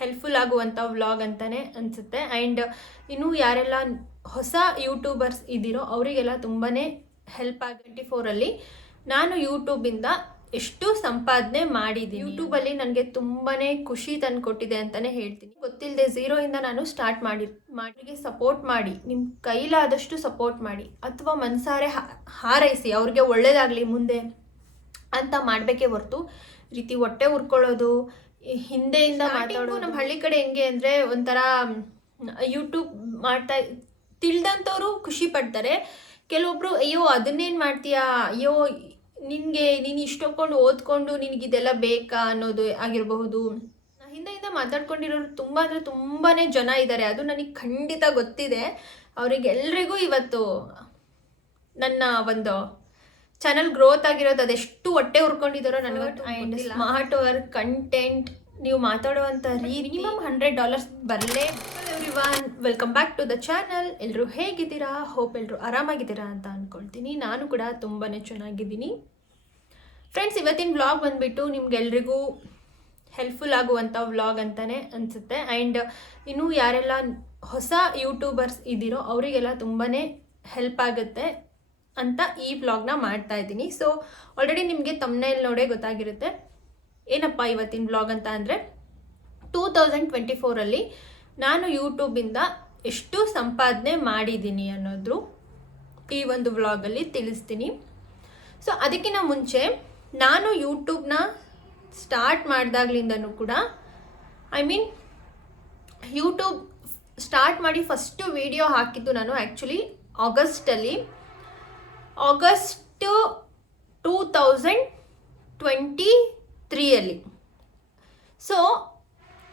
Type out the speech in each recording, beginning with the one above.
Helpful ಆಗುವಂಥ vlog ಅಂತಲೇ ಅನಿಸುತ್ತೆ. ಆ್ಯಂಡ್ ಇನ್ನು ಯಾರೆಲ್ಲ ಹೊಸ ಯೂಟ್ಯೂಬರ್ಸ್ ಇದ್ದೀರೋ ಅವರಿಗೆಲ್ಲ ತುಂಬಾ ಹೆಲ್ಪ್ ಆಗಿ 24ಅಲ್ಲಿ ನಾನು ಯೂಟ್ಯೂಬಿಂದ ಎಷ್ಟು ಸಂಪಾದನೆ ಮಾಡಿದ್ದೀನಿ. ಯೂಟ್ಯೂಬಲ್ಲಿ ನನಗೆ ತುಂಬಾ ಖುಷಿ ತಂದು ಕೊಟ್ಟಿದೆ ಅಂತಲೇ ಹೇಳ್ತೀನಿ. ಗೊತ್ತಿಲ್ಲದೆ ಝೀರೋಯಿಂದ ನಾನು ಸ್ಟಾರ್ಟ್ ಮಾಡಿಗೆ ಸಪೋರ್ಟ್ ಮಾಡಿ, ನಿಮ್ಮ ಕೈಲಾದಷ್ಟು ಸಪೋರ್ಟ್ ಮಾಡಿ, ಅಥವಾ ಮನಸಾರೆ ಹಾರೈಸಿ ಅವ್ರಿಗೆ ಒಳ್ಳೇದಾಗಲಿ ಮುಂದೆ ಅಂತ ಮಾಡಬೇಕೇ ಹೊರತು ರೀತಿ ಹೊಟ್ಟೆ ಉರ್ಕೊಳ್ಳೋದು, ಹಿಂದೆಯಿಂದ ಮಾತಾಡೋದು. ನಮ್ಮ ಹಳ್ಳಿ ಕಡೆ ಹೆಂಗೆ ಅಂದರೆ ಒಂಥರ ಯೂಟ್ಯೂಬ್ ಮಾಡ್ತಾ ತಿಳಿದಂಥವ್ರು ಖುಷಿ ಪಡ್ತಾರೆ. ಕೆಲವೊಬ್ರು ಅಯ್ಯೋ ಅದನ್ನೇನು ಮಾಡ್ತೀಯಾ, ಅಯ್ಯೋ ನೀನು ಇಷ್ಟೊಂದು ಓದ್ಕೊಂಡು ನಿನಗಿದೆಲ್ಲ ಬೇಕಾ ಅನ್ನೋದು ಆಗಿರಬಹುದು. ಹಿಂದೆಯಿಂದ ಮಾತಾಡ್ಕೊಂಡಿರೋರು ತುಂಬ ಅಂದರೆ ತುಂಬಾ ಜನ ಇದ್ದಾರೆ, ಅದು ನನಗೆ ಖಂಡಿತ ಗೊತ್ತಿದೆ. ಅವರಿಗೆಲ್ರಿಗೂ ಇವತ್ತು ನನ್ನ ಒಂದು ಚಾನಲ್ ಗ್ರೋತ್ ಆಗಿರೋದು ಅದೆಷ್ಟು ಹೊಟ್ಟೆ ಉರ್ಕೊಂಡಿದ್ದಾರೋ ನನಗೆ. ಆ್ಯಂಡ್ ಸ್ಮಾರ್ಟ್ ವರ್ಕ್ ಕಂಟೆಂಟ್ ನೀವು ಮಾತಾಡುವಂಥ ಮಿನಿಮಮ್ $100 ಬರಲೇ. Everyone, welcome back to the channel. ಎಲ್ಲರೂ ಹೇಗಿದ್ದೀರಾ? ಹೋಪ್ ಎಲ್ಲರೂ ಆರಾಮಾಗಿದ್ದೀರಾ ಅಂತ ಅಂದ್ಕೊಳ್ತೀನಿ. ನಾನು ಕೂಡ ತುಂಬಾ ಚೆನ್ನಾಗಿದ್ದೀನಿ ಫ್ರೆಂಡ್ಸ್. ಇವತ್ತಿನ ವ್ಲಾಗ್ ಬಂದುಬಿಟ್ಟು ನಿಮ್ಗೆಲ್ರಿಗೂ ಹೆಲ್ಪ್ಫುಲ್ ಆಗುವಂಥ ವ್ಲಾಗ್ ಅಂತಲೇ ಅನಿಸುತ್ತೆ. ಆ್ಯಂಡ್ ಇನ್ನು ಯಾರೆಲ್ಲ ಹೊಸ ಯೂಟ್ಯೂಬರ್ಸ್ ಇದ್ದೀರೋ ಅವರಿಗೆಲ್ಲ ತುಂಬಾ ಹೆಲ್ಪ್ ಆಗುತ್ತೆ ಅಂತ ಈ ವ್ಲಾಗ್ನ ಮಾಡ್ತಾ ಇದ್ದೀನಿ. ಸೊ ಆಲ್ರೆಡಿ ನಿಮಗೆ ತಮ್ನೇಲ್ ನೋಡೇ ಗೊತ್ತಾಗಿರುತ್ತೆ ಏನಪ್ಪ ಇವತ್ತಿನ ವ್ಲಾಗ್ ಅಂತ ಅಂದರೆ 2024ಅಲ್ಲಿ ನಾನು ಯೂಟ್ಯೂಬಿಂದ ಎಷ್ಟು ಸಂಪಾದನೆ ಮಾಡಿದ್ದೀನಿ ಅನ್ನೋದು ಈ ಒಂದು ವ್ಲಾಗಲ್ಲಿ ತಿಳಿಸ್ತೀನಿ. ಸೊ ಅದಕ್ಕಿಂತ ಮುಂಚೆ ನಾನು ಯೂಟ್ಯೂಬ್ನ ಸ್ಟಾರ್ಟ್ ಮಾಡಿದಾಗ್ಲಿಂದನೂ ಕೂಡ ಯೂಟ್ಯೂಬ್ ಸ್ಟಾರ್ಟ್ ಮಾಡಿ ಫಸ್ಟು ವಿಡಿಯೋ ಹಾಕಿದ್ದು ನಾನು ಆ್ಯಕ್ಚುಲಿ ಆಗಸ್ಟ್ 2023ಅಲ್ಲಿ. ಸೊ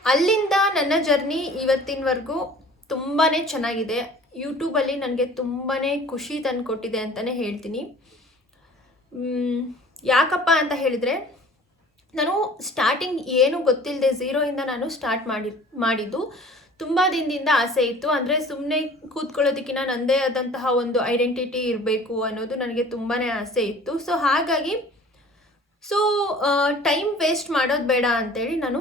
ಅಲ್ಲಿಂದ ನನ್ನ ಜರ್ನಿ ಇವತ್ತಿನವರೆಗೂ ತುಂಬಾ ಚೆನ್ನಾಗಿದೆ. ಯೂಟ್ಯೂಬಲ್ಲಿ ನನಗೆ ತುಂಬಾ ಖುಷಿ ತಂದು ಕೊಟ್ಟಿದೆ ಅಂತಲೇ ಹೇಳ್ತೀನಿ. ಯಾಕಪ್ಪ ಅಂತ ಹೇಳಿದರೆ, ನಾನು ಸ್ಟಾರ್ಟಿಂಗ್ ಏನೂ ಗೊತ್ತಿಲ್ಲದೆ ಝೀರೋಯಿಂದ ನಾನು ಸ್ಟಾರ್ಟ್ ಮಾಡಿದ್ದು. ತುಂಬ ದಿನದಿಂದ ಆಸೆ ಇತ್ತು, ಅಂದರೆ ಸುಮ್ಮನೆ ಕೂತ್ಕೊಳ್ಳೋದಕ್ಕಿಂತ ನನ್ನದೇ ಆದಂತಹ ಒಂದು ಐಡೆಂಟಿಟಿ ಇರಬೇಕು ಅನ್ನೋದು ನನಗೆ ತುಂಬಾ ಆಸೆ ಇತ್ತು. ಸೊ ಹಾಗಾಗಿ ಟೈಮ್ ವೇಸ್ಟ್ ಮಾಡೋದು ಬೇಡ ಅಂತೇಳಿ ನಾನು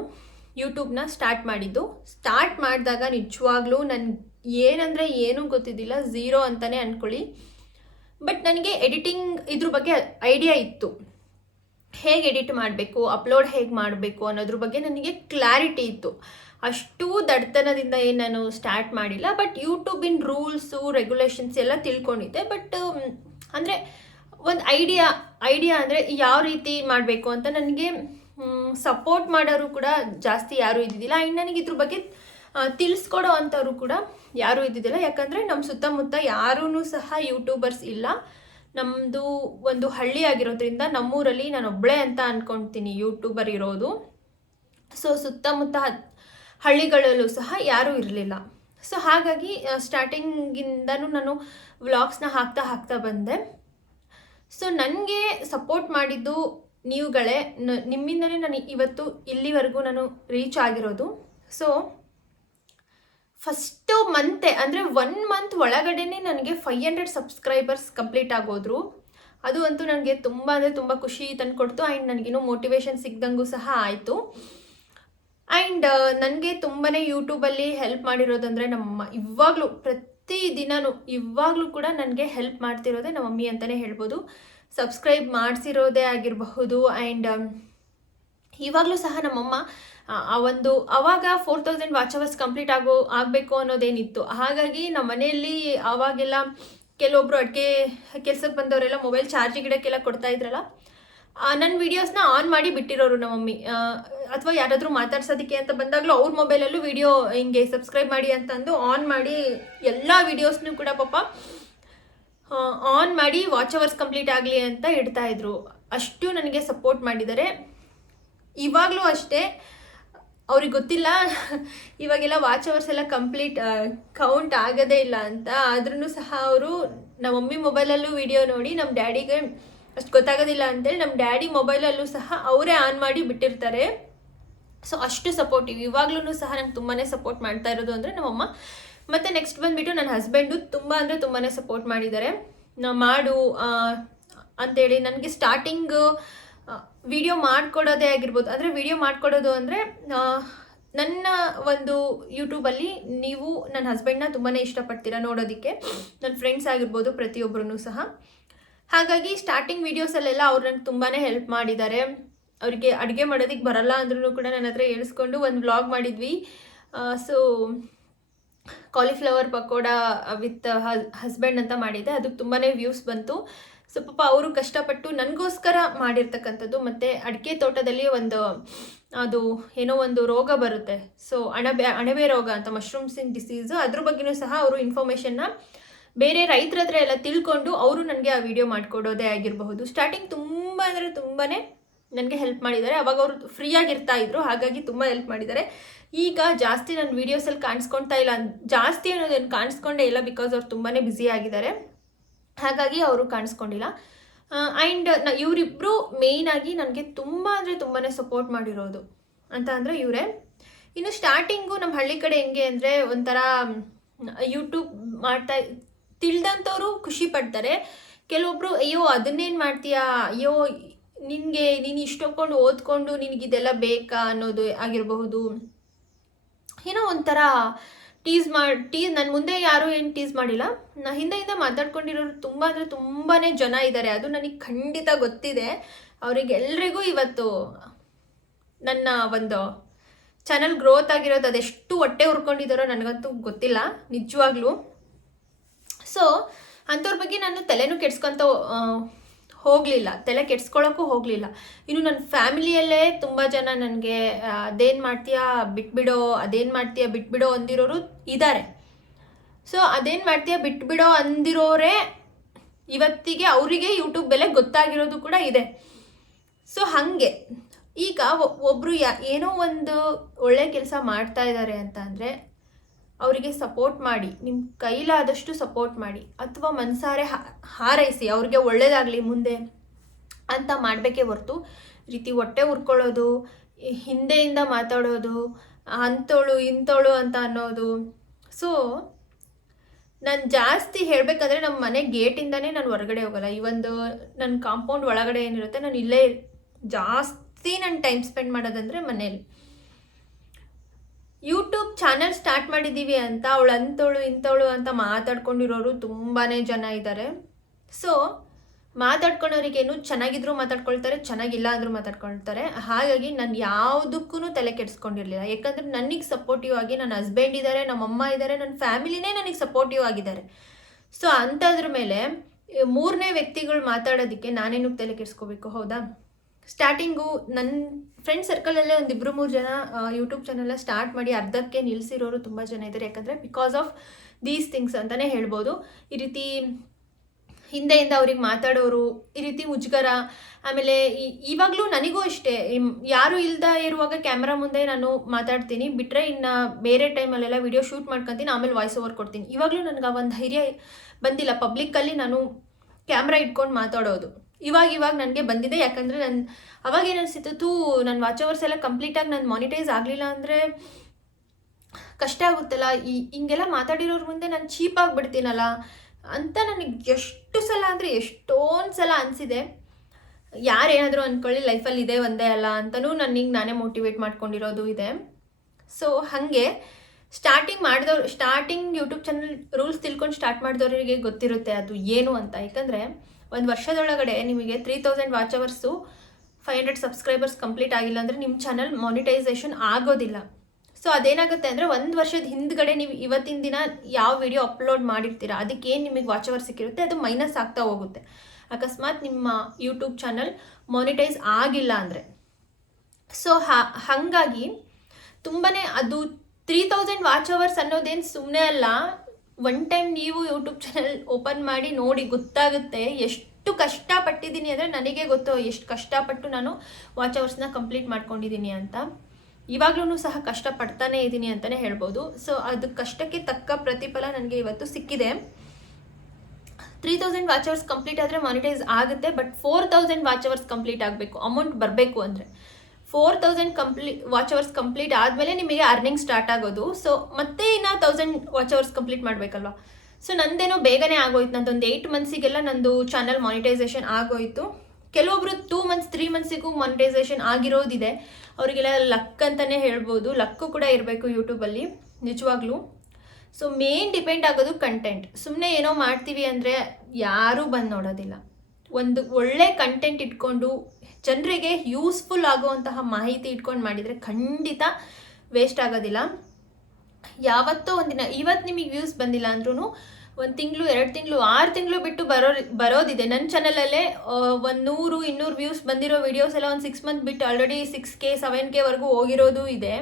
ಯೂಟ್ಯೂಬ್ನ ಸ್ಟಾರ್ಟ್ ಮಾಡಿದ್ದು. ಸ್ಟಾರ್ಟ್ ಮಾಡಿದಾಗ ನಿಜವಾಗ್ಲೂ ನನಗೆ ಏನೂ ಗೊತ್ತಿದ್ದಿಲ್ಲ, ಝೀರೋ ಅಂತಲೇ ಅಂದ್ಕೊಳ್ಳಿ. ಬಟ್ ನನಗೆ ಎಡಿಟಿಂಗ್ ಇದ್ರ ಬಗ್ಗೆ ಐಡಿಯಾ ಇತ್ತು, ಹೇಗೆ ಎಡಿಟ್ ಮಾಡಬೇಕು, ಅಪ್ಲೋಡ್ ಹೇಗೆ ಮಾಡಬೇಕು ಅನ್ನೋದ್ರ ಬಗ್ಗೆ ನನಗೆ ಕ್ಲಾರಿಟಿ ಇತ್ತು. ಅಷ್ಟು ದಡ್ತನದಿಂದ ಏನು ನಾನು ಸ್ಟಾರ್ಟ್ ಮಾಡಿಲ್ಲ, ಬಟ್ ಯೂಟ್ಯೂಬಿನ ರೂಲ್ಸು ರೆಗ್ಯುಲೇಷನ್ಸ್ ಎಲ್ಲ ತಿಳ್ಕೊಂಡಿದ್ದೆ. ಬಟ್ ಅಂದರೆ ಒಂದು ಐಡಿಯಾ ಅಂದರೆ ಯಾವ ರೀತಿ ಮಾಡಬೇಕು ಅಂತ ನನಗೆ ಸಪೋರ್ಟ್ ಮಾಡೋರು ಕೂಡ ಜಾಸ್ತಿ ಯಾರೂ ಇದ್ದಿದ್ದಿಲ್ಲ. ಆ್ಯಂಡ್ ನನಗೆ ಇದ್ರ ಬಗ್ಗೆ ತಿಳಿಸ್ಕೊಡೋ ಅಂಥವ್ರು ಕೂಡ ಯಾರೂ ಇದ್ದಿದ್ದಿಲ್ಲ. ಯಾಕಂದರೆ ನಮ್ಮ ಸುತ್ತಮುತ್ತ ಯಾರೂ ಸಹ ಯೂಟ್ಯೂಬರ್ಸ್ ಇಲ್ಲ. ನಮ್ಮದು ಒಂದು ಹಳ್ಳಿ ಆಗಿರೋದ್ರಿಂದ ನಮ್ಮೂರಲ್ಲಿ ನಾನು ಒಬ್ಬಳೇ ಅಂತ ಅಂದ್ಕೊಳ್ತೀನಿ ಯೂಟ್ಯೂಬರ್ ಇರೋದು. ಸೊ ಸುತ್ತಮುತ್ತ ಹಳ್ಳಿಗಳಲ್ಲೂ ಸಹ ಯಾರೂ ಇರಲಿಲ್ಲ. ಸೊ ಹಾಗಾಗಿ ಸ್ಟಾರ್ಟಿಂಗಿಂದನೂ ನಾನು ವ್ಲಾಗ್ಸ್ನ ಹಾಕ್ತಾ ಬಂದೆ. ಸೊ ನನಗೆ ಸಪೋರ್ಟ್ ಮಾಡಿದ್ದು ನೀವುಗಳೇ, ನಿಮ್ಮಿಂದಲೇ ನಾನು ಇವತ್ತು ಇಲ್ಲಿವರೆಗೂ ನಾನು ರೀಚ್ ಆಗಿರೋದು. ಸೊ ಫಸ್ಟು ಮಂತೆ ಅಂದರೆ 1 ಮಂತ್ ಒಳಗಡೆನೇ ನನಗೆ 500 ಸಬ್ಸ್ಕ್ರೈಬರ್ಸ್ ಕಂಪ್ಲೀಟ್ ಆಗೋದ್ರು. ಅದು ಅಂತೂ ನನಗೆ ತುಂಬ ಅಂದರೆ ತುಂಬ ಖುಷಿ ತಂದುಕೊಡ್ತು. ಆ್ಯಂಡ್ ನನಗೇನೋ ಮೋಟಿವೇಶನ್ ಸಿಗ್ದಂಗೂ ಸಹ ಆಯಿತು. ಆ್ಯಂಡ್ ನನಗೆ ತುಂಬಾ ಯೂಟ್ಯೂಬಲ್ಲಿ ಹೆಲ್ಪ್ ಮಾಡಿರೋದಂದರೆ ನಮ್ಮಮ್ಮ. ಇವಾಗಲೂ ಪ್ರತಿದಿನವೂ ಇವಾಗಲೂ ಕೂಡ ನನಗೆ ಹೆಲ್ಪ್ ಮಾಡ್ತಿರೋದೇ ನಮ್ಮ ಮಮ್ಮಿ ಅಂತಲೇ ಹೇಳ್ಬೋದು. ಸಬ್ಸ್ಕ್ರೈಬ್ ಮಾಡಿಸಿರೋದೇ ಆಗಿರಬಹುದು. ಆ್ಯಂಡ್ ಇವಾಗಲೂ ಸಹ ನಮ್ಮಮ್ಮ ಅವಾಗ 4000 ವಾಚ್ ಅವರ್ಸ್ ಕಂಪ್ಲೀಟ್ ಆಗಬೇಕು ಅನ್ನೋದೇನಿತ್ತು. ಹಾಗಾಗಿ ನಮ್ಮ ಮನೆಯಲ್ಲಿ ಆವಾಗೆಲ್ಲ ಕೆಲವೊಬ್ಬರು ಅಡುಗೆ ಕೆಲಸಕ್ಕೆ ಬಂದವರೆಲ್ಲ ಮೊಬೈಲ್ ಚಾರ್ಜಿಗೆ ಇಡೋಕ್ಕೆಲ್ಲ ಕೊಡ್ತಾ ಇದ್ರಲ್ಲ, ನನ್ನ ವೀಡಿಯೋಸ್ನ ಆನ್ ಮಾಡಿ ಬಿಟ್ಟಿರೋರು ನಮ್ಮ ಮಮ್ಮಿ. ಅಥವಾ ಯಾರಾದರೂ ಮಾತಾಡ್ಸೋದಕ್ಕೆ ಅಂತ ಬಂದಾಗಲೂ ಅವ್ರ ಮೊಬೈಲಲ್ಲೂ ವೀಡಿಯೋ ಹಿಂಗೆ ಸಬ್ಸ್ಕ್ರೈಬ್ ಮಾಡಿ ಅಂತಂದು ಆನ್ ಮಾಡಿ ಎಲ್ಲ ವೀಡಿಯೋಸ್ನೂ ಕೂಡ ಪಾಪ ಆನ್ ಮಾಡಿ ವಾಚ್ ಅವರ್ಸ್ ಕಂಪ್ಲೀಟ್ ಆಗಲಿ ಅಂತ ಇಡ್ತಾಯಿದ್ರು. ಅಷ್ಟು ನನಗೆ ಸಪೋರ್ಟ್ ಮಾಡಿದ್ದಾರೆ. ಇವಾಗಲೂ ಅಷ್ಟೇ, ಅವ್ರಿಗೆ ಗೊತ್ತಿಲ್ಲ ಇವಾಗೆಲ್ಲ ವಾಚ್ ಅವರ್ಸ್ ಎಲ್ಲ ಕೌಂಟ್ ಆಗೋದೇ ಇಲ್ಲ ಅಂತ. ಆದ್ರೂ ಸಹ ಅವರು ನಮ್ಮ ಮಮ್ಮಿ ಮೊಬೈಲಲ್ಲೂ ವಿಡಿಯೋ ನೋಡಿ ನಮ್ಮ ಡ್ಯಾಡಿಗೆ ಅಷ್ಟು ಗೊತ್ತಾಗೋದಿಲ್ಲ ಅಂತೇಳಿ ನಮ್ಮ ಡ್ಯಾಡಿ ಮೊಬೈಲಲ್ಲೂ ಸಹ ಅವರೇ ಆನ್ ಮಾಡಿ ಬಿಟ್ಟಿರ್ತಾರೆ. ಸೊ ಅಷ್ಟು ಸಪೋರ್ಟಿವ್ ಇವಾಗ್ಲೂ ಸಹ ನಂಗೆ ತುಂಬಾ ಸಪೋರ್ಟ್ ಮಾಡ್ತಾ ಇರೋದು ಅಂದರೆ ನಮ್ಮಮ್ಮ. ಮತ್ತು ನೆಕ್ಸ್ಟ್ ಬಂದುಬಿಟ್ಟು ನನ್ನ ಹಸ್ಬೆಂಡು ತುಂಬ ಅಂದರೆ ತುಂಬಾ ಸಪೋರ್ಟ್ ಮಾಡಿದ್ದಾರೆ. ಮಾಡು ಅಂತೇಳಿ ನನಗೆ ಸ್ಟಾರ್ಟಿಂಗು ವಿಡಿಯೋ ಮಾಡಿಕೊಡೋದೇ ಆಗಿರ್ಬೋದು. ಅಂದರೆ ವಿಡಿಯೋ ಮಾಡಿಕೊಡೋದು ಅಂದರೆ ನನ್ನ ಒಂದು ಯೂಟ್ಯೂಬಲ್ಲಿ ನೀವು ನನ್ನ ಹಸ್ಬೆಂಡ್ನ ತುಂಬಾ ಇಷ್ಟಪಡ್ತೀರಾ ನೋಡೋದಕ್ಕೆ, ನನ್ನ ಫ್ರೆಂಡ್ಸ್ ಆಗಿರ್ಬೋದು ಪ್ರತಿಯೊಬ್ಬರೂ ಸಹ. ಹಾಗಾಗಿ ಸ್ಟಾರ್ಟಿಂಗ್ ವೀಡಿಯೋಸಲ್ಲೆಲ್ಲ ಅವ್ರು ನನಗೆ ತುಂಬಾ ಹೆಲ್ಪ್ ಮಾಡಿದ್ದಾರೆ. ಅವರಿಗೆ ಅಡುಗೆ ಮಾಡೋದಕ್ಕೆ ಬರಲ್ಲ ಅಂದ್ರೂ ಕೂಡ ನನ್ನ ಹತ್ರ ಹೇಳಿಸ್ಕೊಂಡು ಒಂದು ವ್ಲಾಗ್ ಮಾಡಿದ್ವಿ. So cauliflower pakoda with husband ಅಂತ ಮಾಡಿದ್ದೆ, ಅದಕ್ಕೆ ತುಂಬಾ ವ್ಯೂಸ್ ಬಂತು. ಸೊ ಪಾಪ ಅವರು ಕಷ್ಟಪಟ್ಟು ನನಗೋಸ್ಕರ ಮಾಡಿರ್ತಕ್ಕಂಥದ್ದು. ಮತ್ತು ಅಡಿಕೆ ತೋಟದಲ್ಲಿ ಅದು ಏನೋ ಒಂದು ರೋಗ ಬರುತ್ತೆ, ಸೊ ಅಣಬೆ ರೋಗ ಅಂತ, ಮಶ್ರೂಮ್ಸಿನ್ ಡಿಸೀಸು, ಅದ್ರ ಬಗ್ಗೆಯೂ ಸಹ ಅವರು ಇನ್ಫಾರ್ಮೇಷನ್ನ ಬೇರೆ ರೈತರ ಹತ್ರ ಎಲ್ಲ ತಿಳ್ಕೊಂಡು ಅವರು ನನಗೆ ಆ ವಿಡಿಯೋ ಮಾಡಿಕೊಡೋದೇ ಆಗಿರಬಹುದು. ಸ್ಟಾರ್ಟಿಂಗ್ ತುಂಬ ಅಂದರೆ ತುಂಬಾ ನನಗೆ ಹೆಲ್ಪ್ ಮಾಡಿದ್ದಾರೆ. ಅವಾಗ ಅವರು ಫ್ರೀಯಾಗಿರ್ತಾ ಇದ್ರು, ಹಾಗಾಗಿ ತುಂಬ ಹೆಲ್ಪ್ ಮಾಡಿದ್ದಾರೆ. ಈಗ ಜಾಸ್ತಿ ನನ್ನ ವೀಡಿಯೋಸಲ್ಲಿ ಕಾಣಿಸ್ಕೊಳ್ತಾ ಇಲ್ಲ, ಜಾಸ್ತಿ ಅನ್ನೋದೇನು ಕಾಣಿಸ್ಕೊಂಡೇ ಇಲ್ಲ, ಬಿಕಾಸ್ ಅವ್ರು ತುಂಬಾ ಬ್ಯುಸಿ ಆಗಿದ್ದಾರೆ, ಹಾಗಾಗಿ ಅವರು ಕಾಣಿಸ್ಕೊಂಡಿಲ್ಲ. ಆ್ಯಂಡ್ ಇವರಿಬ್ಬರು ಮೇಯ್ನಾಗಿ ನನಗೆ ತುಂಬ ಅಂದರೆ ತುಂಬಾ ಸಪೋರ್ಟ್ ಮಾಡಿರೋದು ಅಂತ ಅಂದರೆ ಇವರೇ. ಇನ್ನು ಸ್ಟಾರ್ಟಿಂಗು ನಮ್ಮ ಹಳ್ಳಿ ಕಡೆ ಹೆಂಗೆ ಅಂದರೆ ಒಂಥರ ಯೂಟ್ಯೂಬ್ ಮಾಡ್ತಾ ತಿಳಿದಂಥವ್ರು ಖುಷಿ ಪಡ್ತಾರೆ. ಕೆಲವೊಬ್ಬರು ಅಯ್ಯೋ ಅದನ್ನೇನು ಮಾಡ್ತೀಯಾ, ಅಯ್ಯೋ ನೀನು ಇಷ್ಟೊಂದು ಓದ್ಕೊಂಡು ನಿನಗಿದೆಲ್ಲ ಬೇಕಾ ಅನ್ನೋದು ಆಗಿರಬಹುದು. ಏನೋ ಒಂಥರ ಟೀಸ್ ನನ್ನ ಮುಂದೆ ಯಾರೂ ಏನು ಟೀಸ್ ಮಾಡಿಲ್ಲ, ಹಿಂದೆ ಮಾತಾಡ್ಕೊಂಡಿರೋರು ತುಂಬ ಅಂದರೆ ತುಂಬಾ ಜನ ಇದ್ದಾರೆ. ಅದು ನನಗೆ ಖಂಡಿತ ಗೊತ್ತಿದೆ. ಅವರಿಗೆಲ್ರಿಗೂ ಇವತ್ತು ನನ್ನ ಒಂದು ಚಾನಲ್ ಗ್ರೋತ್ ಆಗಿರೋದು ಅದೆಷ್ಟು ಹೊಟ್ಟೆ ಉರ್ಕೊಂಡಿದ್ದಾರೋ ನನಗಂತೂ ಗೊತ್ತಿಲ್ಲ ನಿಜವಾಗ್ಲೂ. ಸೊ ಅಂಥವ್ರ ಬಗ್ಗೆ ನಾನು ತಲೆನೂ ಕೆಡ್ಸ್ಕೊತ ಹೋಗಲಿಲ್ಲ, ತಲೆ ಕೆಡ್ಸ್ಕೊಳ್ಳೋಕ್ಕೂ ಹೋಗಲಿಲ್ಲ. ಇನ್ನು ನನ್ನ ಫ್ಯಾಮಿಲಿಯಲ್ಲೇ ತುಂಬ ಜನ ನನಗೆ ಅದೇನು ಮಾಡ್ತೀಯಾ ಬಿಟ್ಬಿಡೋ ಅಂದಿರೋರು ಇದ್ದಾರೆ. ಸೊ ಅದೇನು ಮಾಡ್ತೀಯಾ ಬಿಟ್ಬಿಡೋ ಅಂದಿರೋರೇ ಇವತ್ತಿಗೆ ಅವರಿಗೆ ಯೂಟ್ಯೂಬ್ ಬೆಲೆ ಗೊತ್ತಾಗಿರೋದು ಕೂಡ ಇದೆ. ಸೊ ಹಾಗೆ ಈಗ ಒಬ್ಬರು ಏನೋ ಒಂದು ಒಳ್ಳೆ ಕೆಲಸ ಮಾಡ್ತಾ ಇದ್ದಾರೆ ಅಂತ ಅಂದರೆ ಅವರಿಗೆ ಸಪೋರ್ಟ್ ಮಾಡಿ, ನಿಮ್ಮ ಕೈಲಾದಷ್ಟು ಸಪೋರ್ಟ್ ಮಾಡಿ, ಅಥವಾ ಮನಸಾರೆ ಹಾರೈಸಿ ಅವ್ರಿಗೆ ಒಳ್ಳೇದಾಗಲಿ ಮುಂದೆ ಅಂತ ಮಾಡಬೇಕೇ ಹೊರ್ತು ರೀತಿ ಹೊಟ್ಟೆ ಉರ್ಕೊಳ್ಳೋದು, ಹಿಂದೆಯಿಂದ ಮಾತಾಡೋದು, ಅಂಥೋಳು ಇಂಥೋಳು ಅಂತ ಅನ್ನೋದು. ಸೊ ನಾನು ಜಾಸ್ತಿ ಹೇಳಬೇಕಂದ್ರೆ ನಮ್ಮ ಮನೆ ಗೇಟಿಂದನೇ ನಾನು ಹೊರಗಡೆ ಹೋಗಲ್ಲ. ಈ ಒಂದು ನನ್ನ ಕಾಂಪೌಂಡ್ ಒಳಗಡೆ ಏನಿರುತ್ತೆ ನಾನು ಇಲ್ಲೇ ಜಾಸ್ತಿ ನಾನು ಟೈಮ್ ಸ್ಪೆಂಡ್ ಮಾಡೋದಂದರೆ ಮನೇಲಿ. ಯೂಟ್ಯೂಬ್ ಚಾನಲ್ ಸ್ಟಾರ್ಟ್ ಮಾಡಿದ್ದೀವಿ ಅಂತ ಅವಳು ಅಂಥವಳು ಇಂಥವಳು ಅಂತ ಮಾತಾಡ್ಕೊಂಡಿರೋರು ತುಂಬಾ ಜನ ಇದ್ದಾರೆ. ಸೊ ಮಾತಾಡ್ಕೊಳ್ಳೋರಿಗೇನು ಚೆನ್ನಾಗಿದ್ರು ಮಾತಾಡ್ಕೊಳ್ತಾರೆ, ಚೆನ್ನಾಗಿಲ್ಲ ಅಂದರೂ ಮಾತಾಡ್ಕೊಳ್ತಾರೆ. ಹಾಗಾಗಿ ನಾನು ಯಾವುದಕ್ಕೂ ತಲೆ ಕೆಡಿಸ್ಕೊಂಡಿರಲಿಲ್ಲ, ಯಾಕಂದರೆ ನನಗೆ ಸಪೋರ್ಟಿವ್ ಆಗಿ ನನ್ನ ಹಸ್ಬೆಂಡ್ ಇದ್ದಾರೆ, ನಮ್ಮಮ್ಮ ಇದ್ದಾರೆ, ನನ್ನ ಫ್ಯಾಮಿಲಿನೇ ನನಗೆ ಸಪೋರ್ಟಿವ್ ಆಗಿದ್ದಾರೆ. ಸೊ ಅಂಥದ್ರ ಮೇಲೆ ಮೂರನೇ ವ್ಯಕ್ತಿಗಳು ಮಾತಾಡೋದಕ್ಕೆ ನಾನೇನಕ್ಕೆ ತಲೆ ಕೆಡಿಸ್ಕೋಬೇಕು, ಹೌದಾ? ಸ್ಟಾರ್ಟಿಂಗು ನನ್ನ ಫ್ರೆಂಡ್ ಸರ್ಕಲಲ್ಲೇ ಒಂದು 2-3 ಜನ ಯೂಟ್ಯೂಬ್ ಚಾನಲ್ನ ಸ್ಟಾರ್ಟ್ ಮಾಡಿ ಅರ್ಧಕ್ಕೆ ನಿಲ್ಲಿಸಿರೋರು ತುಂಬ ಜನ ಇದ್ದಾರೆ. ಯಾಕಂದರೆ ಬಿಕಾಸ್ ಆಫ್ ದೀಸ್ ಥಿಂಗ್ಸ್ ಅಂತಲೇ ಹೇಳ್ಬೋದು. ಈ ರೀತಿ ಹಿಂದೆಯಿಂದ ಅವ್ರಿಗೆ ಮಾತಾಡೋರು, ಈ ರೀತಿ ಮುಜುಗರ. ಆಮೇಲೆ ಇವಾಗಲೂ ನನಗೂ ಅಷ್ಟೇ, ಯಾರೂ ಇಲ್ಲದೆ ಇರುವಾಗ ಕ್ಯಾಮ್ರಾ ಮುಂದೆ ನಾನು ಮಾತಾಡ್ತೀನಿ, ಬಿಟ್ಟರೆ ಇನ್ನು ಬೇರೆ ಟೈಮಲ್ಲೆಲ್ಲ ವಿಡಿಯೋ ಶೂಟ್ ಮಾಡ್ಕೊತೀನಿ, ಆಮೇಲೆ ವಾಯ್ಸ್ ಓವರ್ ಕೊಡ್ತೀನಿ. ಇವಾಗಲೂ ನನಗೆ ಆ ಒಂದು ಧೈರ್ಯ ಬಂದಿಲ್ಲ ಪಬ್ಲಿಕ್ಕಲ್ಲಿ ನಾನು ಕ್ಯಾಮ್ರಾ ಇಟ್ಕೊಂಡು ಮಾತಾಡೋದು. ಇವಾಗ ನನಗೆ ಬಂದಿದೆ. ಯಾಕಂದರೆ ನಾನು ಅವಾಗ ಏನು ಅನಿಸಿತ್ತು, ನನ್ನ ವಾಚ್ ಅವರ್ಸ್ ಎಲ್ಲ ಕಂಪ್ಲೀಟಾಗಿ ನಾನು ಮಾನಿಟೈಸ್ ಆಗಲಿಲ್ಲ ಅಂದರೆ ಕಷ್ಟ ಆಗುತ್ತಲ್ಲ, ಹಿಂಗೆಲ್ಲ ಮಾತಾಡಿರೋರ ಮುಂದೆ ನಾನು ಚೀಪ್ ಆಗಿಬಿಡ್ತೀನಲ್ಲ ಅಂತ ನನಗೆ ಎಷ್ಟು ಸಲ ಅಂದರೆ ಎಷ್ಟೊಂದು ಸಲ ಅನಿಸಿದೆ. ಯಾರೇನಾದರೂ ಅಂದ್ಕೊಳ್ಳಿ, ಲೈಫಲ್ಲಿ ಇದೆ ಒಂದೇ ಅಲ್ಲ ಅಂತಲೂ ನನಗೆ ನಾನೇ ಮೋಟಿವೇಟ್ ಮಾಡ್ಕೊಂಡಿರೋದು ಇದೆ. ಸೊ ಹಾಗೆ ಸ್ಟಾರ್ಟಿಂಗ್ ಯೂಟ್ಯೂಬ್ ಚಾನಲ್ ರೂಲ್ಸ್ ತಿಳ್ಕೊಂಡು ಸ್ಟಾರ್ಟ್ ಮಾಡಿದವರಿಗೆ ಗೊತ್ತಿರುತ್ತೆ ಅದು ಏನು ಅಂತ. ಯಾಕಂದರೆ ಒಂದು ವರ್ಷದೊಳಗಡೆ ನಿಮಗೆ 3000 ವಾಚ್ ಅವರ್ಸು 500 ಸಬ್ಸ್ಕ್ರೈಬರ್ಸ್ ಕಂಪ್ಲೀಟ್ ಆಗಿಲ್ಲ ಅಂದರೆ ನಿಮ್ಮ ಚಾನಲ್ ಮಾನಿಟೈಸೇಷನ್ ಆಗೋದಿಲ್ಲ. ಸೊ ಅದೇನಾಗುತ್ತೆ ಅಂದರೆ 1 ವರ್ಷದ ಹಿಂದ್ಗಡೆ ನೀವು ಇವತ್ತಿನ ದಿನ ಯಾವ ವಿಡಿಯೋ ಅಪ್ಲೋಡ್ ಮಾಡಿರ್ತೀರಾ ಅದಕ್ಕೇನು ನಿಮಗೆ ವಾಚ್ ಅವರ್ ಸಿಕ್ಕಿರುತ್ತೆ ಅದು ಮೈನಸ್ ಆಗ್ತಾ ಹೋಗುತ್ತೆ, ಅಕಸ್ಮಾತ್ ನಿಮ್ಮ ಯೂಟ್ಯೂಬ್ ಚಾನಲ್ ಮಾನಿಟೈಸ್ ಆಗಿಲ್ಲ ಅಂದರೆ. ಸೊ ಹಾಗಾಗಿ ತುಂಬಾ ಅದು 3000 ವಾಚ್ ಅವರ್ಸ್ ಅನ್ನೋದೇನು ಸುಮ್ಮನೆ ಅಲ್ಲ. ಒನ್ ಟೈಮ್ ನೀವು ಯೂಟ್ಯೂಬ್ ಚಾನಲ್ ಓಪನ್ ಮಾಡಿ ನೋಡಿ ಗೊತ್ತಾಗುತ್ತೆ ಎಷ್ಟು ಕಷ್ಟಪಟ್ಟಿದ್ದೀನಿ ಅಂದರೆ ನನಗೆ ಗೊತ್ತು ಎಷ್ಟು ಕಷ್ಟಪಟ್ಟು ನಾನು ವಾಚ್ ಅವರ್ಸ್ನ ಕಂಪ್ಲೀಟ್ ಮಾಡ್ಕೊಂಡಿದ್ದೀನಿ ಅಂತ. ಇವಾಗಲೂ ಸಹ ಕಷ್ಟಪಡ್ತಾನೇ ಇದ್ದೀನಿ ಅಂತಲೇ ಹೇಳ್ಬೋದು. ಸೊ ಅದು ಕಷ್ಟಕ್ಕೆ ತಕ್ಕ ಪ್ರತಿಫಲ ನನಗೆ ಇವತ್ತು ಸಿಕ್ಕಿದೆ. 3000 ವಾಚ್ ಅವರ್ಸ್ ಕಂಪ್ಲೀಟ್ ಆದರೆ ಮಾನಿಟೈಸ್ ಆಗುತ್ತೆ, ಬಟ್ 4000 ವಾಚ್ ಅವರ್ಸ್ ಕಂಪ್ಲೀಟ್ ಆಗಬೇಕು, ಅಮೌಂಟ್ ಬರಬೇಕು ಅಂದರೆ 4000 ವಾಚ್ ಅವರ್ಸ್ ಕಂಪ್ಲೀಟ್ ಆದಮೇಲೆ ನಿಮಗೆ ಅರ್ನಿಂಗ್ ಸ್ಟಾರ್ಟ್ ಆಗೋದು. ಸೊ ಮತ್ತೆ ಇನ್ನು 1000 ವಾಚ್ ಅವರ್ಸ್ ಕಂಪ್ಲೀಟ್ ಮಾಡಬೇಕಲ್ವ. ಸೊ ನಂದೇನೋ ಬೇಗನೆ ಆಗೋಯ್ತು, ನಂದೊಂದು 8 ಮಂತ್ಸಿಗೆಲ್ಲ ನಂದು ಚಾನಲ್ ಮಾನಿಟೈಸೇಷನ್ ಆಗೋಯಿತು. ಕೆಲವೊಬ್ರು 2 ಮಂತ್ಸ್ 3 ಮಂತ್ಸಿಗೂ ಮಾನಿಟೈಸೇಷನ್ ಆಗಿರೋದಿದೆ. ಅವರಿಗೆಲ್ಲ ಲಕ್ ಅಂತಲೇ ಹೇಳ್ಬೋದು. ಲಕ್ಕು ಕೂಡ ಇರಬೇಕು ಯೂಟ್ಯೂಬಲ್ಲಿ ನಿಜವಾಗ್ಲೂ. ಸೊ ಮೇನ್ ಡಿಪೆಂಡ್ ಆಗೋದು ಕಂಟೆಂಟ್. ಸುಮ್ಮನೆ ಏನೋ ಮಾಡ್ತೀವಿ ಅಂದರೆ ಯಾರೂ ಬಂದು ನೋಡೋದಿಲ್ಲ. ಒಂದು ಒಳ್ಳೆ ಕಂಟೆಂಟ್ ಇಟ್ಕೊಂಡು ಜನರಿಗೆ ಯೂಸ್ಫುಲ್ ಆಗುವಂತಹ ಮಾಹಿತಿ ಇಟ್ಕೊಂಡು ಮಾಡಿದರೆ ಖಂಡಿತ ವೇಸ್ಟ್ ಆಗೋದಿಲ್ಲ. ಯಾವತ್ತೋ ಒಂದಿನ, ಇವತ್ತು ನಿಮಗೆ ವ್ಯೂಸ್ ಬಂದಿಲ್ಲ ಅಂದ್ರೂ 1 ತಿಂಗಳು 2 ತಿಂಗಳು 6 ತಿಂಗಳು ಬಿಟ್ಟು ಬರೋದಿದೆ. ನನ್ನ ಚಾನಲಲ್ಲೇ 100-200 ವ್ಯೂಸ್ ಬಂದಿರೋ ವೀಡಿಯೋಸ್ ಎಲ್ಲ ಒಂದು 6 ಮಂತ್ ಬಿಟ್ಟು ಆಲ್ರೆಡಿ 6K 7K ವರೆಗೂ ಹೋಗಿರೋದು ಇದೆ.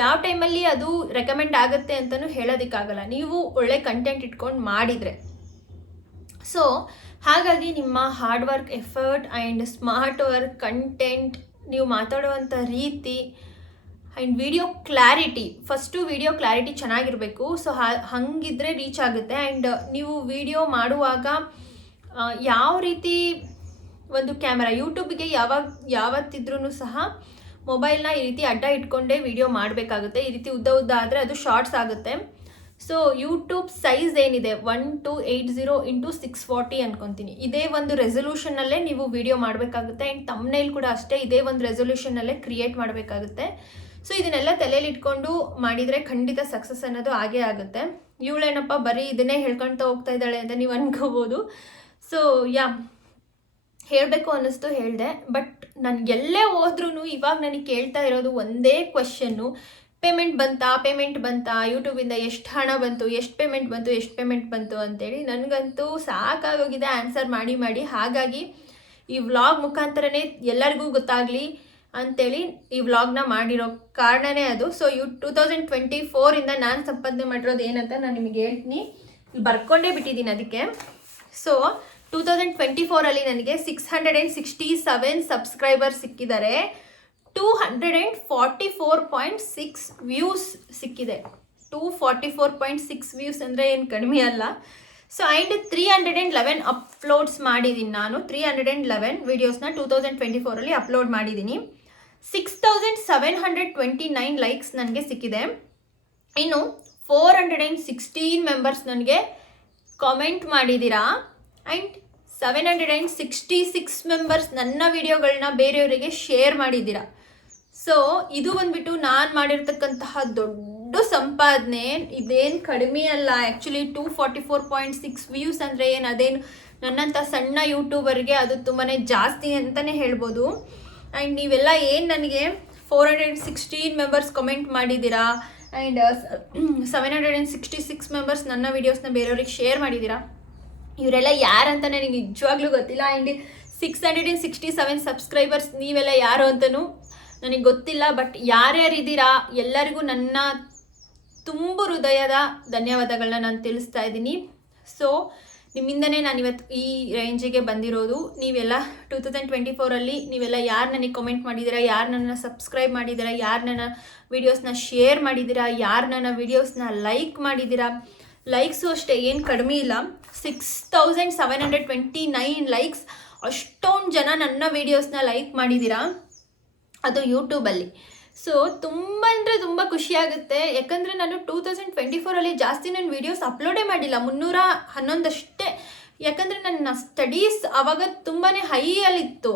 ಯಾವ ಟೈಮಲ್ಲಿ ಅದು ರೆಕಮೆಂಡ್ ಆಗುತ್ತೆ ಅಂತಲೂ ಹೇಳೋದಕ್ಕಾಗಲ್ಲ, ನೀವು ಒಳ್ಳೆ ಕಂಟೆಂಟ್ ಇಟ್ಕೊಂಡು ಮಾಡಿದರೆ. ಸೊ ಹಾಗಾಗಿ ನಿಮ್ಮ hard work, effort and smart work, content, ನೀವು ಮಾತಾಡುವಂಥ ರೀತಿ and video clarity, first video clarity ಚೆನ್ನಾಗಿರಬೇಕು. ಸೊ ಹಾಗಿದ್ರೆ ರೀಚ್ ಆಗುತ್ತೆ. ಆ್ಯಂಡ್ ನೀವು ವಿಡಿಯೋ ಮಾಡುವಾಗ ಯಾವ ರೀತಿ ಒಂದು ಕ್ಯಾಮ್ರಾ, ಯೂಟ್ಯೂಬಿಗೆ ಯಾವತ್ತಿದ್ರೂ ಸಹ ಮೊಬೈಲ್ನ ಈ ರೀತಿ ಅಡ್ಡ ಇಟ್ಕೊಂಡೇ ವಿಡಿಯೋ ಮಾಡಬೇಕಾಗುತ್ತೆ. ಈ ರೀತಿ ಉದ್ದ ಆದರೆ ಅದು ಶಾರ್ಟ್ಸ್ ಆಗುತ್ತೆ. ಸೊ ಯೂಟ್ಯೂಬ್ ಸೈಜ್ ಏನಿದೆ 1280 × 640 ಅನ್ಕೊತೀನಿ. ಇದೇ ಒಂದು ರೆಸೊಲ್ಯೂಷನ್ನಲ್ಲೇ ನೀವು ವಿಡಿಯೋ ಮಾಡಬೇಕಾಗುತ್ತೆ. ಆ್ಯಂಡ್ ತಮ್ನೇಲ್ ಕೂಡ ಅಷ್ಟೇ ಇದೇ ಒಂದು ರೆಸೊಲ್ಯೂಷನ್ನಲ್ಲೇ ಕ್ರಿಯೇಟ್ ಮಾಡಬೇಕಾಗುತ್ತೆ. ಸೊ ಇದನ್ನೆಲ್ಲ ತಲೆಯಲ್ಲಿ ಇಟ್ಕೊಂಡು ಮಾಡಿದರೆ ಖಂಡಿತ ಸಕ್ಸಸ್ ಅನ್ನೋದು ಆಗೇ ಆಗುತ್ತೆ. ಇವಳೇನಪ್ಪ ಬರೀ ಇದನ್ನೇ ಹೇಳ್ಕೊಳ್ತಾ ಹೋಗ್ತಾ ಇದ್ದಾಳೆ ಅಂತ ನೀವು ಅನ್ಕೋಬೋದು. ಸೊ ಹೇಳಬೇಕು ಅನ್ನಿಸ್ತು, ಹೇಳಿದೆ. ಬಟ್ ನನಗೆಲ್ಲೇ ಹೋದ್ರೂ ಇವಾಗ ನನಗೆ ಕೇಳ್ತಾ ಇರೋದು ಒಂದೇ ಕ್ವೆಶ್ಚನ್ನು, ಪೇಮೆಂಟ್ ಬಂತಾ, ಯೂಟ್ಯೂಬಿಂದ ಎಷ್ಟು ಹಣ ಬಂತು, ಎಷ್ಟು ಪೇಮೆಂಟ್ ಬಂತು ಅಂತೇಳಿ. ನನಗಂತೂ ಸಾಕಾಗೋಗಿದೆ ಆನ್ಸರ್ ಮಾಡಿ. ಹಾಗಾಗಿ ಈ ವ್ಲಾಗ್ ಮುಖಾಂತರನೇ ಎಲ್ಲರಿಗೂ ಗೊತ್ತಾಗಲಿ ಅಂಥೇಳಿ ಈ ವ್ಲಾಗ್ನ ಮಾಡಿರೋ ಕಾರಣನೇ ಅದು. ಸೊ 2024 ನಾನು ಸಂಪಾದನೆ ಮಾಡಿರೋದು ಏನಂತ ನಾನು ನಿಮಗೆ ಹೇಳ್ತೀನಿ. ಇಲ್ಲಿ ಬರ್ಕೊಂಡೇ ಬಿಟ್ಟಿದ್ದೀನಿ ಅದಕ್ಕೆ. ಸೊ 2024 ನನಗೆ 667 ಸಬ್ಸ್ಕ್ರೈಬರ್ಸ್ ಸಿಕ್ಕಿದ್ದಾರೆ. 244.6 ವ್ಯೂಸ್ ಸಿಕ್ಕಿದೆ. 244.6 ವ್ಯೂಸ್ ಅಂದರೆ ಏನು ಕಡಿಮೆ ಅಲ್ಲ. ಸೊ ಆ್ಯಂಡ್ 311 ಅಪ್ಲೋಡ್ಸ್ ಮಾಡಿದ್ದೀನಿ ನಾನು. 311 ವೀಡಿಯೋಸ್ನ 2024 ಅಪ್ಲೋಡ್ ಮಾಡಿದ್ದೀನಿ. 6729 ಲೈಕ್ಸ್ ನನಗೆ ಸಿಕ್ಕಿದೆ. ಇನ್ನು 416 ಮೆಂಬರ್ಸ್ ನನಗೆ ಕಾಮೆಂಟ್ ಮಾಡಿದ್ದೀರಾ. ಆ್ಯಂಡ್ 766 ಮೆಂಬರ್ಸ್ ನನ್ನ ವಿಡಿಯೋಗಳನ್ನ ಬೇರೆಯವರಿಗೆ ಶೇರ್ ಮಾಡಿದ್ದೀರಾ. ಸೊ ಇದು ಬಂದ್ಬಿಟ್ಟು ನಾನು ಮಾಡಿರ್ತಕ್ಕಂತಹ ದೊಡ್ಡ ಸಂಪಾದನೆ. ಇದೇನು ಕಡಿಮೆ ಅಲ್ಲ. ಆ್ಯಕ್ಚುಲಿ 244.6 ವ್ಯೂಸ್ ಅಂದರೆ ಏನು, ಅದೇನು ನನ್ನಂಥ ಸಣ್ಣ ಯೂಟ್ಯೂಬರ್ಗೆ ಅದು ತುಂಬಾ ಜಾಸ್ತಿ ಅಂತಲೇ ಹೇಳ್ಬೋದು. ಆ್ಯಂಡ್ ನೀವೆಲ್ಲ ಏನು ನನಗೆ 416 ಮೆಂಬರ್ಸ್ ಕಮೆಂಟ್ ಮಾಡಿದ್ದೀರಾ. ಆ್ಯಂಡ್ 766 ಮೆಂಬರ್ಸ್ ನನ್ನ ವೀಡಿಯೋಸ್ನ ಬೇರೆಯವ್ರಿಗೆ ಶೇರ್ ಮಾಡಿದ್ದೀರಾ. ಇವರೆಲ್ಲ ಯಾರಂತ ನನಗೆ ನಿಜವಾಗ್ಲೂ ಗೊತ್ತಿಲ್ಲ. ಆ್ಯಂಡ್ 667 ಸಬ್ಸ್ಕ್ರೈಬರ್ಸ್ ನೀವೆಲ್ಲ ಯಾರು ಅಂತಲೂ ನನಗೆ ಗೊತ್ತಿಲ್ಲ. ಬಟ್ ಯಾರ್ಯಾರಿದ್ದೀರಾ ಎಲ್ಲರಿಗೂ ನನ್ನ ತುಂಬ ಹೃದಯದ ಧನ್ಯವಾದಗಳನ್ನ ನಾನು ತಿಳಿಸ್ತಾ ಇದ್ದೀನಿ. ಸೊ ನಿಮ್ಮಿಂದನೇ ನಾನು ಇವತ್ತು ಈ ರೇಂಜಿಗೆ ಬಂದಿರೋದು. ನೀವೆಲ್ಲ 2024 ನೀವೆಲ್ಲ ಯಾರು ನನಗೆ ಕಮೆಂಟ್ ಮಾಡಿದ್ದೀರಾ, ಯಾರು ನನ್ನ ಸಬ್ಸ್ಕ್ರೈಬ್ ಮಾಡಿದ್ದೀರಾ, ಯಾರು ನನ್ನ ವೀಡಿಯೋಸ್ನ ಶೇರ್ ಮಾಡಿದ್ದೀರಾ, ಯಾರು ನನ್ನ ವೀಡಿಯೋಸ್ನ ಲೈಕ್ ಮಾಡಿದ್ದೀರಾ. ಲೈಕ್ಸು ಅಷ್ಟೇ ಏನು ಕಡಿಮೆ ಇಲ್ಲ. 6729 ಲೈಕ್ಸ್. ಅಷ್ಟೊಂದು ಜನ ನನ್ನ ವೀಡಿಯೋಸ್ನ ಲೈಕ್ ಮಾಡಿದ್ದೀರಾ, ಅದು ಯೂಟ್ಯೂಬಲ್ಲಿ. ಸೊ ತುಂಬ ಅಂದರೆ ತುಂಬ ಖುಷಿಯಾಗುತ್ತೆ. ಯಾಕಂದರೆ ನಾನು 2024 ಜಾಸ್ತಿ ನನ್ನ ವೀಡಿಯೋಸ್ ಅಪ್ಲೋಡೇ ಮಾಡಿಲ್ಲ, 311 ಅಷ್ಟೇ. ಯಾಕಂದರೆ ನನ್ನ ಸ್ಟಡೀಸ್ ಆವಾಗ ತುಂಬಾ ಹೈಯಲ್ಲಿತ್ತು.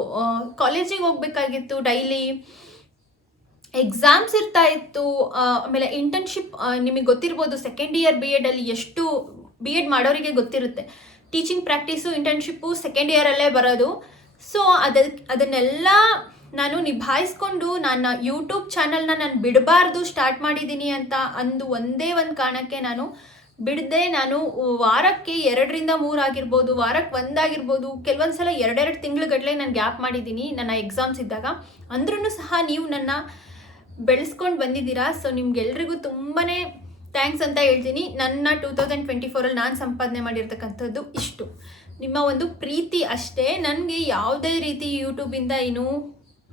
ಕಾಲೇಜಿಗೆ ಹೋಗ್ಬೇಕಾಗಿತ್ತು, ಡೈಲಿ ಎಕ್ಸಾಮ್ಸ್ ಇರ್ತಾ ಇತ್ತು. ಆಮೇಲೆ ಇಂಟರ್ನ್ಶಿಪ್ ನಿಮಗೆ ಗೊತ್ತಿರ್ಬೋದು, ಸೆಕೆಂಡ್ ಇಯರ್ BEd ಅಲ್ಲಿ ಎಷ್ಟು BEd ಮಾಡೋರಿಗೆ ಗೊತ್ತಿರುತ್ತೆ. ಟೀಚಿಂಗ್ ಪ್ರಾಕ್ಟೀಸು ಇಂಟರ್ನ್ಶಿಪ್ಪು ಸೆಕೆಂಡ್ ಇಯರಲ್ಲೇ ಬರೋದು. ಸೊ ಅದನ್ನೆಲ್ಲ ನಾನು ನಿಭಾಯಿಸ್ಕೊಂಡು ನನ್ನ ಯೂಟ್ಯೂಬ್ ಚಾನಲ್ನ ನಾನು ಬಿಡಬಾರ್ದು, ಸ್ಟಾರ್ಟ್ ಮಾಡಿದ್ದೀನಿ ಅಂತ ಒಂದೇ ಒಂದು ಕಾರಣಕ್ಕೆ ನಾನು ಬಿಡದೆ. ನಾನು ವಾರಕ್ಕೆ 2ರಿಂದ 3 ಆಗಿರ್ಬೋದು, ವಾರಕ್ಕೆ 1 ಆಗಿರ್ಬೋದು, ಕೆಲವೊಂದು ಸಲ 2 ತಿಂಗಳುಗಟ್ಟಲೆ ನಾನು ಗ್ಯಾಪ್ ಮಾಡಿದ್ದೀನಿ ನನ್ನ ಎಕ್ಸಾಮ್ಸ್ ಇದ್ದಾಗ. ಅಂದ್ರೂ ಸಹ ನೀವು ನನ್ನ ಬೆಳೆಸ್ಕೊಂಡು ಬಂದಿದ್ದೀರಾ. ಸೊ ನಿಮ್ಗೆಲ್ರಿಗೂ ತುಂಬಾ ಥ್ಯಾಂಕ್ಸ್ ಅಂತ ಹೇಳ್ತೀನಿ. ನನ್ನ 2024 ನಾನು ಸಂಪಾದನೆ ಮಾಡಿರ್ತಕ್ಕಂಥದ್ದು ಇಷ್ಟು, ನಿಮ್ಮ ಒಂದು ಪ್ರೀತಿ ಅಷ್ಟೇ. ನನಗೆ ಯಾವುದೇ ರೀತಿ ಯೂಟ್ಯೂಬಿಂದ ಇನ್ನೂ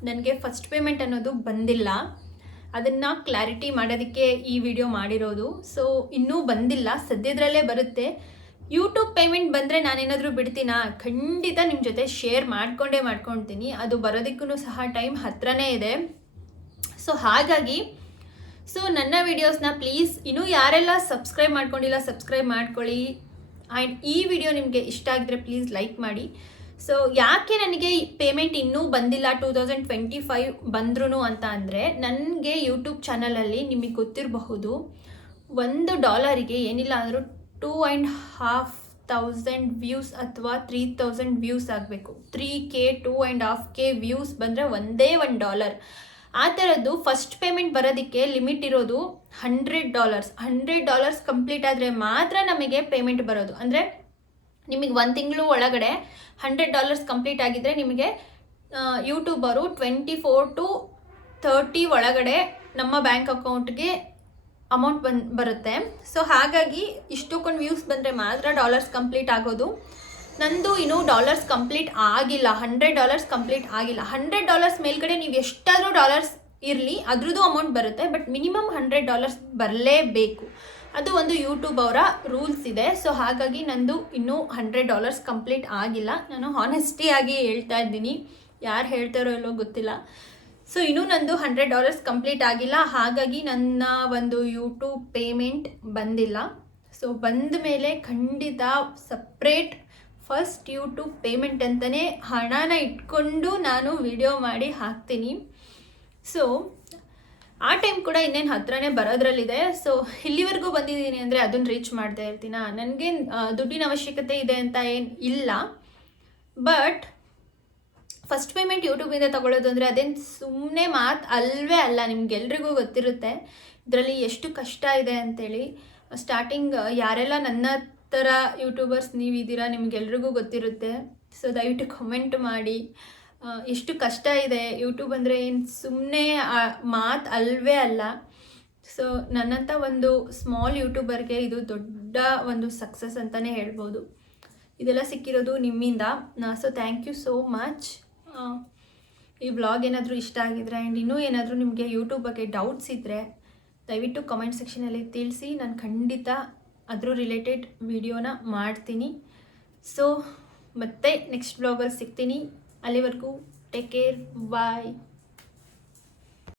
ನನಗೆ ಫಸ್ಟ್ ಪೇಮೆಂಟ್ ಅನ್ನೋದು ಬಂದಿಲ್ಲ. ಅದನ್ನು ಕ್ಲಾರಿಟಿ ಮಾಡೋದಕ್ಕೆ ಈ ವಿಡಿಯೋ ಮಾಡಿರೋದು. ಸೊ ಇನ್ನೂ ಬಂದಿಲ್ಲ, ಸದ್ಯದರಲ್ಲೇ ಬರುತ್ತೆ. ಯೂಟ್ಯೂಬ್ ಪೇಮೆಂಟ್ ಬಂದರೆ ನಾನೇನಾದರೂ ಬಿಡ್ತೀನಾ? ಖಂಡಿತ ನಿಮ್ಮ ಜೊತೆ ಶೇರ್ ಮಾಡ್ಕೊಳ್ತೀನಿ. ಅದು ಬರೋದಕ್ಕೂ ಸಹ ಟೈಮ್ ಹತ್ರನೇ ಇದೆ. ಸೊ ಹಾಗಾಗಿ ನನ್ನ ವಿಡಿಯೋಸ್ನ ಪ್ಲೀಸ್ ಇನ್ನೂ ಯಾರೆಲ್ಲ ಸಬ್ಸ್ಕ್ರೈಬ್ ಮಾಡ್ಕೊಂಡಿಲ್ಲ ಸಬ್ಸ್ಕ್ರೈಬ್ ಮಾಡ್ಕೊಳ್ಳಿ. ಆ್ಯಂಡ್ ಈ ವಿಡಿಯೋ ನಿಮಗೆ ಇಷ್ಟ ಆಗಿದ್ರೆ ಪ್ಲೀಸ್ ಲೈಕ್ ಮಾಡಿ. ಸೊ ಯಾಕೆ ನನಗೆ ಪೇಮೆಂಟ್ ಇನ್ನೂ ಬಂದಿಲ್ಲ 2025 ಬಂದ್ರೂ ಅಂತ ಅಂದರೆ, ನನಗೆ ಯೂಟ್ಯೂಬ್ ಚಾನಲಲ್ಲಿ ನಿಮಗೆ ಗೊತ್ತಿರಬಹುದು $1 ಏನಿಲ್ಲ ಅಂದರೂ 2,500 ವ್ಯೂಸ್ ಅಥವಾ 3,000 ವ್ಯೂಸ್ ಆಗಬೇಕು. 3K 2.5K ವ್ಯೂಸ್ ಬಂದರೆ ಒಂದೇ $1. ಆ ಥರದ್ದು ಫಸ್ಟ್ ಪೇಮೆಂಟ್ ಬರೋದಕ್ಕೆ ಲಿಮಿಟ್ ಇರೋದು $100. $100 ಕಂಪ್ಲೀಟ್ ಆದರೆ ಮಾತ್ರ ನಮಗೆ ಪೇಮೆಂಟ್ ಬರೋದು. ಅಂದರೆ ನಿಮಗೆ 1 ತಿಂಗಳು ಒಳಗಡೆ $100 ಕಂಪ್ಲೀಟ್ ಆಗಿದ್ದರೆ ನಿಮಗೆ ಯೂಟ್ಯೂಬರು 24 to 30 ಒಳಗಡೆ ನಮ್ಮ ಬ್ಯಾಂಕ್ ಅಕೌಂಟ್ಗೆ ಅಮೌಂಟ್ ಬರುತ್ತೆ. ಸೊ ಹಾಗಾಗಿ ಇಷ್ಟಕ್ಕೊಂದು ವ್ಯೂಸ್ ಬಂದರೆ ಮಾತ್ರ ಡಾಲರ್ಸ್ ಕಂಪ್ಲೀಟ್ ಆಗೋದು. ನಂದು ಇನ್ನೂ ಡಾಲರ್ಸ್ ಕಂಪ್ಲೀಟ್ ಆಗಿಲ್ಲ, $100 ಕಂಪ್ಲೀಟ್ ಆಗಿಲ್ಲ. $100 ಮೇಲ್ಗಡೆ ನೀವು ಎಷ್ಟಾದರೂ ಡಾಲರ್ಸ್ ಇರಲಿ ಅದ್ರದ್ದು ಅಮೌಂಟ್ ಬರುತ್ತೆ, ಬಟ್ ಮಿನಿಮಮ್ $100 ಬರಲೇಬೇಕು. ಅದು ಒಂದು ಯೂಟ್ಯೂಬ್ ಅವರ ರೂಲ್ಸ್ ಇದೆ. ಸೊ ಹಾಗಾಗಿ ನಂದು ಇನ್ನೂ $100 ಕಂಪ್ಲೀಟ್ ಆಗಿಲ್ಲ. ನಾನು ಹಾನೆಸ್ಟಿಯಾಗಿ ಹೇಳ್ತಾ ಇದ್ದೀನಿ, ಯಾರು ಹೇಳ್ತಾರೋ ಇಲ್ಲೋ ಗೊತ್ತಿಲ್ಲ. ಸೊ ಇನ್ನೂ ನಂದು $100 ಕಂಪ್ಲೀಟ್ ಆಗಿಲ್ಲ, ಹಾಗಾಗಿ ನನ್ನ ಒಂದು ಯೂಟ್ಯೂಬ್ ಪೇಮೆಂಟ್ ಬಂದಿಲ್ಲ. ಸೊ ಬಂದ ಮೇಲೆ ಖಂಡಿತ ಸಪ್ರೇಟ್ ಫಸ್ಟ್ ಯೂಟ್ಯೂಬ್ ಪೇಮೆಂಟ್ ಅಂತಲೇ ಹಣನ ಇಟ್ಕೊಂಡು ನಾನು ವಿಡಿಯೋ ಮಾಡಿ ಹಾಕ್ತೀನಿ. ಸೊ ಆ ಟೈಮ್ ಕೂಡ ಇನ್ನೇನು ಹತ್ರನೇ ಬರೋದ್ರಲ್ಲಿದೆ. ಸೊ ಇಲ್ಲಿವರೆಗೂ ಬಂದಿದ್ದೀನಿ ಅಂದರೆ ಅದನ್ನು ರೀಚ್ ಮಾಡ್ತಾ ಇರ್ತೀನ. ನನಗೆ ದುಡ್ಡಿನ ಅವಶ್ಯಕತೆ ಇದೆ ಅಂತ ಏನು ಇಲ್ಲ, ಬಟ್ ಫಸ್ಟ್ ಪೇಮೆಂಟ್ ಯೂಟ್ಯೂಬಿಂದ ತೊಗೊಳ್ಳೋದು ಅಂದರೆ ಅದೇನು ಸುಮ್ಮನೆ ಮಾತು ಅಲ್ವೇ ಅಲ್ಲ. ನಿಮ್ಗೆಲ್ರಿಗೂ ಗೊತ್ತಿರುತ್ತೆ ಇದರಲ್ಲಿ ಎಷ್ಟು ಕಷ್ಟ ಇದೆ ಅಂಥೇಳಿ. ಸ್ಟಾರ್ಟಿಂಗ್ ಯಾರೆಲ್ಲ ನನ್ನ ಥರ ಯೂಟ್ಯೂಬರ್ಸ್ ನೀವಿದ್ದೀರಾ ನಿಮಗೆಲ್ರಿಗೂ ಗೊತ್ತಿರುತ್ತೆ. ಸೊ ದಯವಿಟ್ಟು ಕಮೆಂಟ್ ಮಾಡಿ, ಎಷ್ಟು ಕಷ್ಟ ಇದೆ ಯೂಟ್ಯೂಬ್ ಅಂದರೆ ಏನು ಸುಮ್ಮನೆ ಮಾತು ಅಲ್ವೇ ಅಲ್ಲ. ಸೊ ನನ್ನಂಥ ಒಂದು ಸ್ಮಾಲ್ ಯೂಟ್ಯೂಬರ್ಗೆ ಇದು ದೊಡ್ಡ ಒಂದು ಸಕ್ಸಸ್ ಅಂತಲೇ ಹೇಳ್ಬೋದು. ಇದೆಲ್ಲ ಸಿಕ್ಕಿರೋದು ನಿಮ್ಮಿಂದ. So thank you so much. ಈ ವ್ಲಾಗ್ ಏನಾದರೂ ಇಷ್ಟ ಆಗಿದ್ರೆ ಆ್ಯಂಡ್ ಇನ್ನೂ ಏನಾದರೂ ನಿಮಗೆ ಯೂಟ್ಯೂಬ್ ಬಗ್ಗೆ ಡೌಟ್ಸ್ ಇದ್ದರೆ ದಯವಿಟ್ಟು ಕಮೆಂಟ್ ಸೆಕ್ಷನಲ್ಲಿ ತಿಳಿಸಿ. ನಾನು ಖಂಡಿತ ಅದ್ರ ರಿಲೇಟೆಡ್ ವಿಡಿಯೋನ ಮಾಡ್ತೀನಿ. ಸೊ ಮತ್ತೆ ನೆಕ್ಸ್ಟ್ ವ್ಲಾಗಲ್ಲಿ ಸಿಗ್ತೀನಿ. ಅಲ್ಲಿವರೆಗೂ ಟೇಕ್ ಕೇರ್, ಬಾಯ್.